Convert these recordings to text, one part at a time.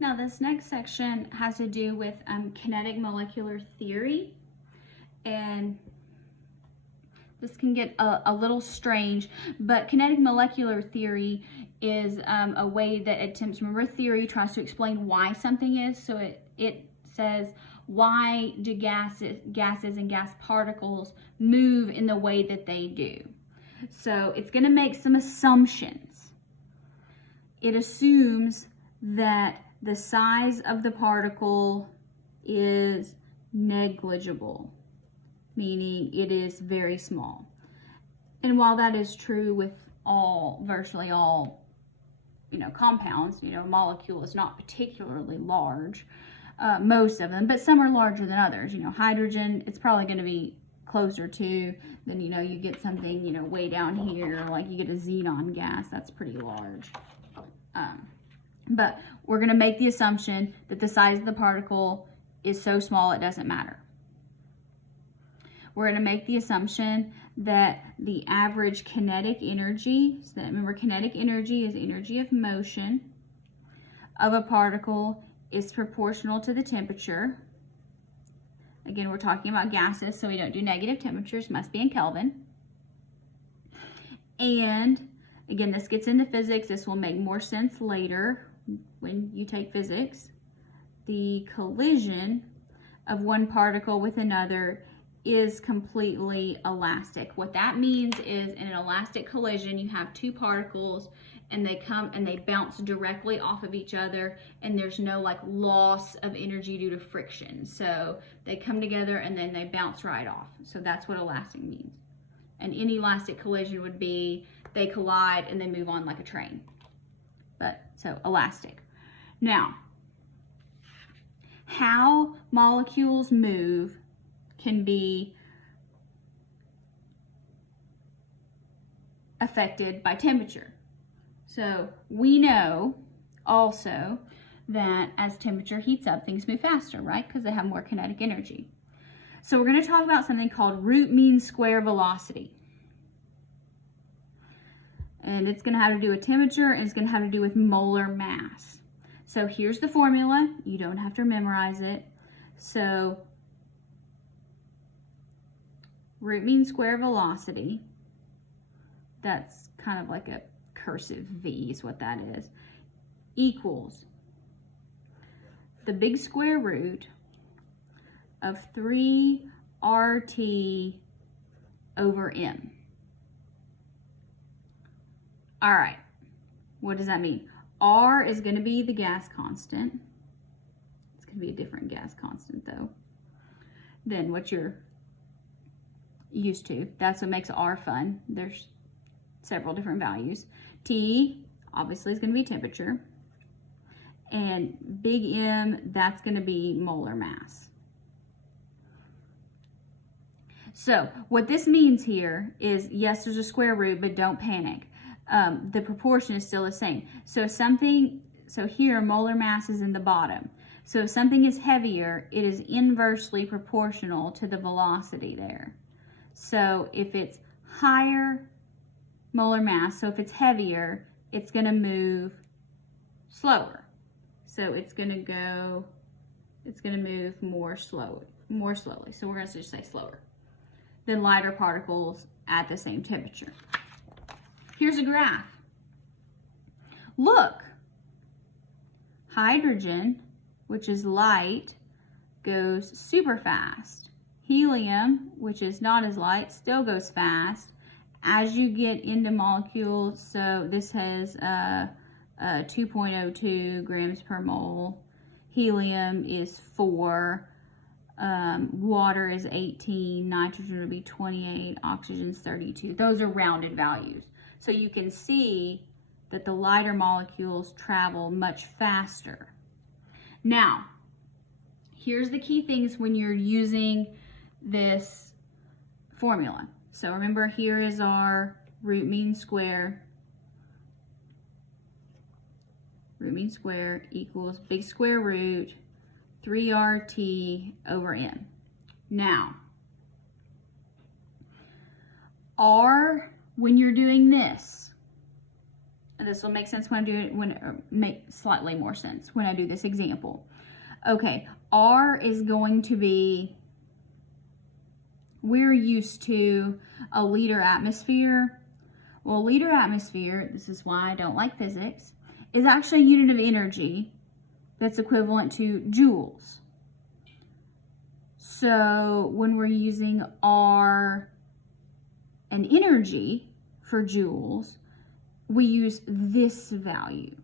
Now this next section has to do with kinetic molecular theory, and this can get a little strange, but kinetic molecular theory is a way that attempts, remember theory tries to explain why something is, so it says why do gases and gas particles move in the way that they do. So it's going to make some assumptions. It assumes that the size of the particle is negligible, meaning it is very small. And while that is true with virtually all, compounds, a molecule is not particularly large, most of them, but some are larger than others. Hydrogen, it's probably going to be closer to, then you get something, way down here, like you get a xenon gas, that's pretty large. But we're going to make the assumption that the size of the particle is so small it doesn't matter. We're going to make the assumption that the average kinetic energy, so that, remember kinetic energy is energy of motion, of a particle is proportional to the temperature. Again, we're talking about gases, so we don't do negative temperatures, must be in Kelvin. And again, this gets into physics. This will make more sense later when you take physics. The collision of one particle with another is completely elastic. What that means is in an elastic collision, you have two particles and they come and they bounce directly off of each other, and there's no loss of energy due to friction. So they come together and then they bounce right off. So that's what elastic means. An inelastic collision would be they collide and they move on like a train. So elastic. Now, how molecules move can be affected by temperature. So we know also that as temperature heats up, things move faster, right? Because they have more kinetic energy. So we're going to talk about something called root mean square velocity. And it's going to have to do with temperature, and it's going to have to do with molar mass. So here's the formula. You don't have to memorize it. So root mean square velocity, that's kind of like a cursive V is what that is, equals the big square root of 3 RT over M. All right, what does that mean? R is going to be the gas constant. It's going to be a different gas constant though than what you're used to. That's what makes R fun. There's several different values. T obviously is going to be temperature, and big M, that's going to be molar mass. So what this means here is, yes, there's a square root, but don't panic. The proportion is still the same. So here molar mass is in the bottom. So if something is heavier, it is inversely proportional to the velocity there. So if it's higher molar mass, so if it's heavier, it's going to move slower. So it's going to move more slowly. So we're going to just say slower than lighter particles at the same temperature. Here's a graph. Look, hydrogen, which is light, goes super fast. Helium, which is not as light, still goes fast. As you get into molecules, so this has 2.02 grams per mole. Helium is 4. Water is 18. Nitrogen would be 28. Oxygen's 32. Those are rounded values. So you can see that the lighter molecules travel much faster. Now, here's the key things when you're using this formula. So remember, here is our root mean square. Root mean square equals big square root 3RT over M. Now, R, when you're doing this, And this will make sense when I do it, make slightly more sense when I do this example. Okay, R is going to be, we're used to a liter atmosphere. Well, a liter atmosphere, this is why I don't like physics, is actually a unit of energy that's equivalent to joules. So when we're using R and energy for joules, we use this value,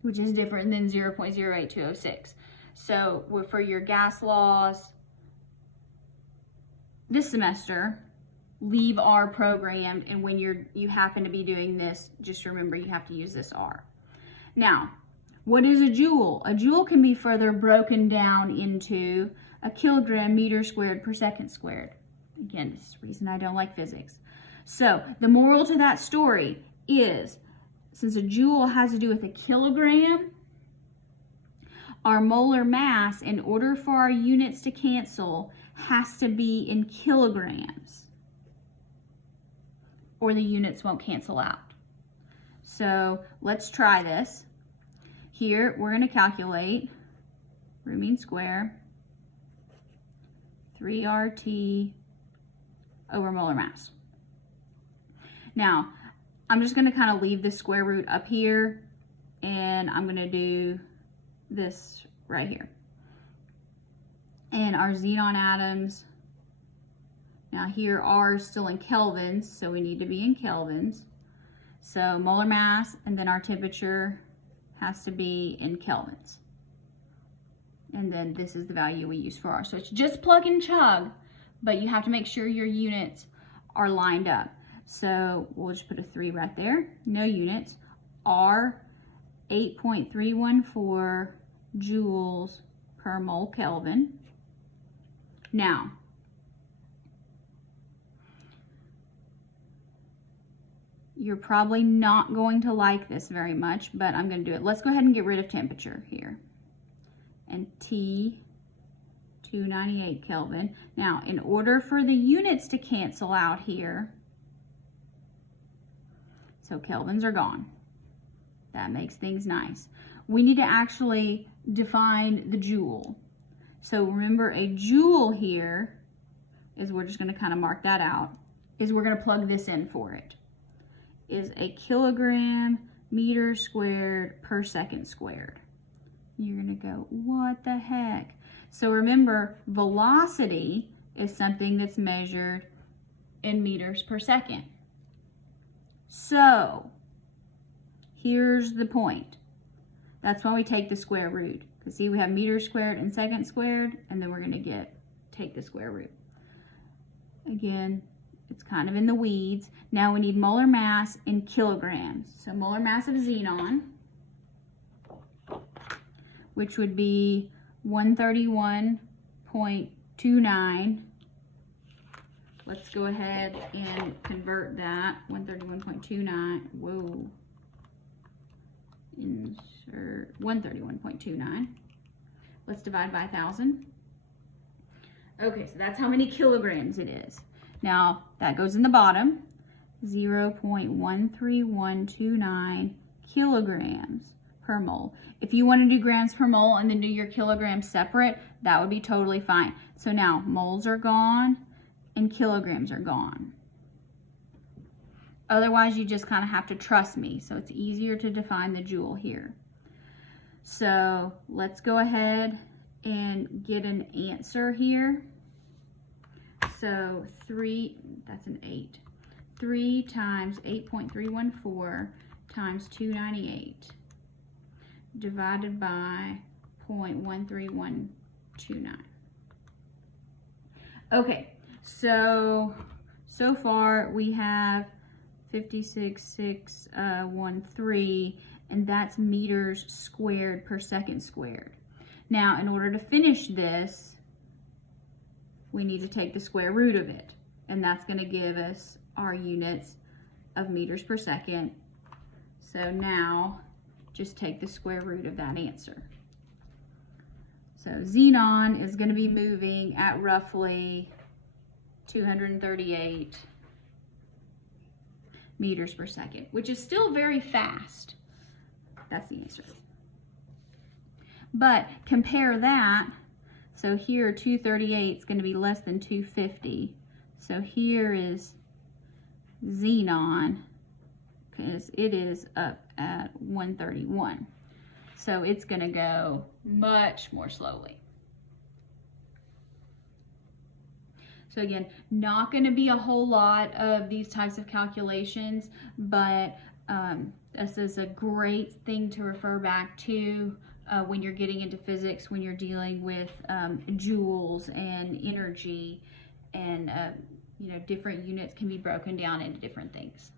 which is different than 0.08206. So for your gas laws this semester, leave R programmed, and when you happen to be doing this, just remember you have to use this R. Now, what is a joule? A joule can be further broken down into a kilogram meter squared per second squared. Again, this is the reason I don't like physics. So the moral to that story is, since a joule has to do with a kilogram, our molar mass, in order for our units to cancel, has to be in kilograms, or the units won't cancel out. So let's try this. Here, we're going to calculate root mean square 3RT over molar mass. Now, I'm just going to kind of leave the square root up here, and I'm going to do this right here. And our xenon atoms, now here R is still in kelvins, so we need to be in kelvins. So molar mass, and then our temperature has to be in kelvins. And then this is the value we use for R. So it's just plug and chug, but you have to make sure your units are lined up. So we'll just put a 3 right there, no units. R, 8.314 joules per mole Kelvin. Now, you're probably not going to like this very much, but I'm going to do it. Let's go ahead and get rid of temperature here. And T, 298 Kelvin. Now, in order for the units to cancel out here, so kelvins are gone. That makes things nice. We need to actually define the joule. So remember, a joule here is, we're just going to kind of mark that out, is we're going to plug this in for it, is a kilogram meter squared per second squared. You're going to go, what the heck? So remember, velocity is something that's measured in meters per second. So here's the point. That's why we take the square root. Because see, we have meters squared and second squared, and then we're going to take the square root. Again, it's kind of in the weeds. Now we need molar mass in kilograms. So molar mass of xenon, which would be 131.29. Let's go ahead and convert that. 131.29. Whoa. Insert 131.29. Let's divide by 1,000. Okay, so that's how many kilograms it is. Now, that goes in the bottom. 0.13129 kilograms per mole. If you want to do grams per mole and then do your kilograms separate, that would be totally fine. So now, moles are gone and kilograms are gone. Otherwise, you just kind of have to trust me. So it's easier to define the joule here. So let's go ahead and get an answer here. So 3, that's an 8. 3 times 8.314 times 298 divided by 0.13129. Okay, so far we have 56,613, and that's meters squared per second squared. Now, in order to finish this, we need to take the square root of it, and that's going to give us our units of meters per second. So now, just take the square root of that answer. So xenon is going to be moving at roughly 238 meters per second, which is still very fast. That's the answer. But compare that, so here 238 is going to be less than 250. So here is xenon, because it is up at 131. So it's going to go much more slowly. So again, not going to be a whole lot of these types of calculations, but this is a great thing to refer back to when you're getting into physics, when you're dealing with joules and energy, and you know, different units can be broken down into different things.